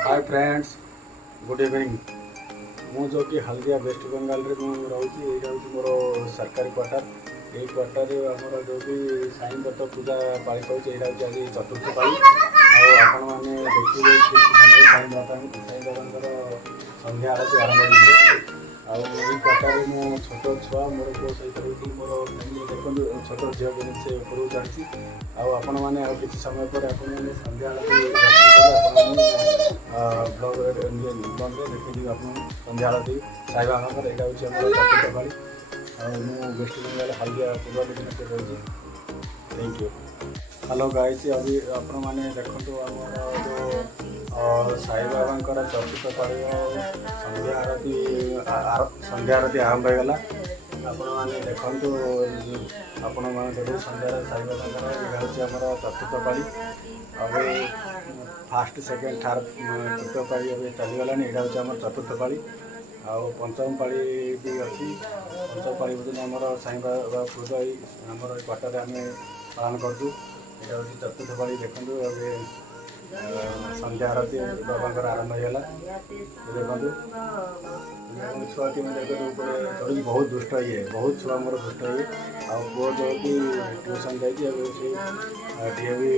Hi friends, good evening. मु जो कि हल्दिया वेस्ट बेंगल रे रोची यहाँ हूँ मोर सरकारी क्वार्टर। ये क्वार्टर आमर जो भी साईं दत्त पूजा पालित होती है आज चतुर्थ पाली। आपण मैंने देखिए साईं बाबा संध्या आरती आरंभ हो क्वार्टर मो छोट छुआ मोर पुओ सहित रही मोर फैमिली देखते छोट झील के से ऊपर चढ़ी आपण मैंने किसी समय पर आपने संध्या आरती ब्लग देखिए आप संध्या आरती साई बाबा यहाँ हूँ चतुर्थ पाली वेस्ट बेंगल हल्दिया पूर्व दिन से रही। Thank you. हेलो गाइस, अभी आपण मैंने देखो आमर जो साई बाबा चतुर्थ पाली संध्या आरती आरंभ होगा। आपण मैंने देखु आपण मैंने संध्या साई बाबा यहाँ हूँ आमर चतुर्थ पाली। अभी फास्ट सेकेंड थर्ड तृतीय पाली अभी चलीगला। यहाँ हूँ आम चतुर्थ पाली पंचम पाली भी अच्छी। पंचम पाली दिन आमर साई बाबा पूजा आमर क्वार्टर आम पालन करूँ। यहाँ हूँ चतुर्थ पाली देखु अभी संध्या आरती बाबा आरंभ होगा। देखो छुआ तीन चढ़ी बहुत दुष्ट ये बहुत छुआ मोर दुष्ट ये पुओ जो कि ट्यूशन जाइए डीएवी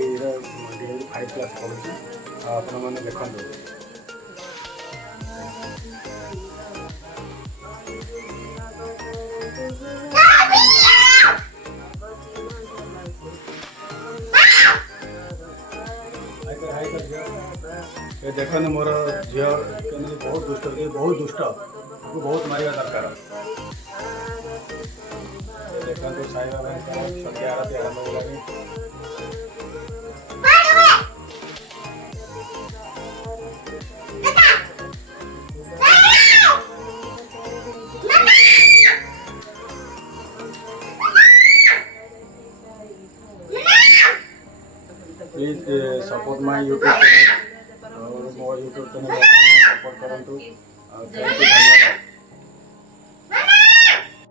5 क्लास पढ़ुची। आपण मैंने देखो ये देखो मोर झी बहुत दुष्ट बहुत दुष्ट बहुत मारिया दरकार। देखो साई बाबा संध्या आरती आरंभ होगा। Please support my YouTube channel और मो यूट्यूब चैनल सपोर्ट करूँ। थैंक यू, धन्यवाद।